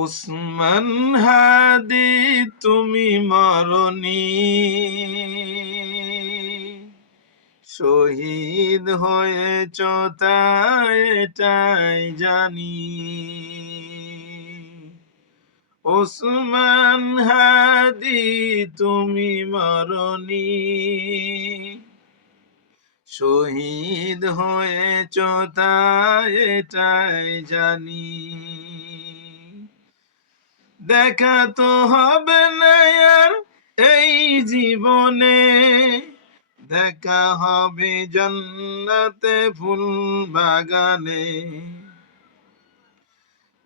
ওসমান হাদি তুমি মরনি, শহীদ হয়েছ তাই এটাই জানি। ওসমান হাদি তুমি মরনি, শহীদ হয়েছ তাই এটাই জানি। দেখা তো হবে না আর এই জীবনে, দেখা হবে জান্নাতে ফুল বাগানে।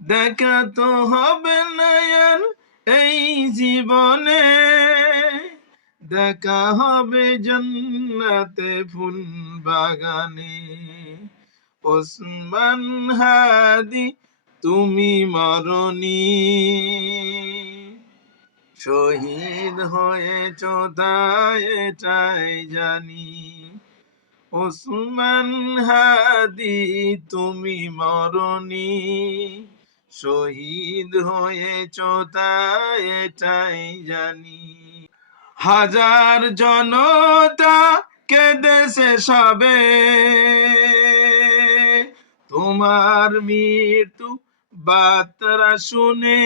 দেখা তো হবে না আর এই জীবনে, দেখা হবে জান্নাতে ফুল বাগানে। ওসমান হাদি তুমি মরনি, শহীদ হয়েছ তাই এটাই জানি। ওসমান হাদি তুমি মরনি, শহীদ হয়েছ তাই এটাই জানি। হাজার জনতা কেঁদেছে সবে, তোমার মৃত্যু বার্তা শুনে।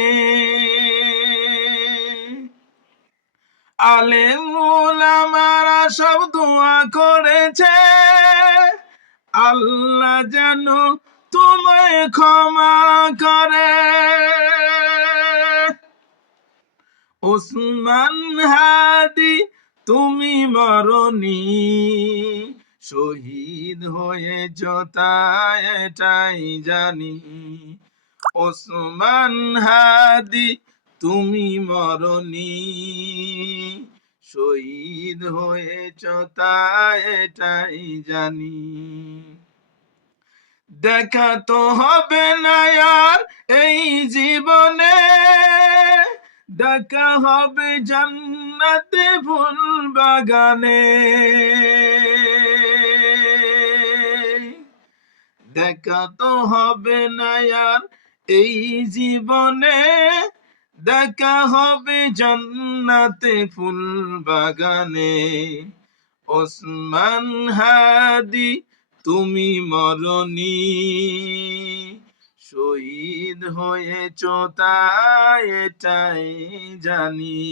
আলেম ওলামারা সব দোয়া করেছে, আল্লাহ যেন তোমায় ক্ষমা করে। ওসমান হাদি তুমি মরনি, শহীদ হয়েছ তাই এটাই জানি। ওসমান হাদি তুমি মরনি, শহীদ হয়েছ তাই এটাই জানি। দেখা তো হবে না আর এই জীবনে, দেখা হবে জান্নাতে ফুল বাগানে। দেখা তো হবে না আর এই জীবনে, দেখা হবে জান্নাতে ফুল বাগানে। ওসমান হাদি তুমি মরনি, শহীদ হয়েছ তাই এটাই জানি।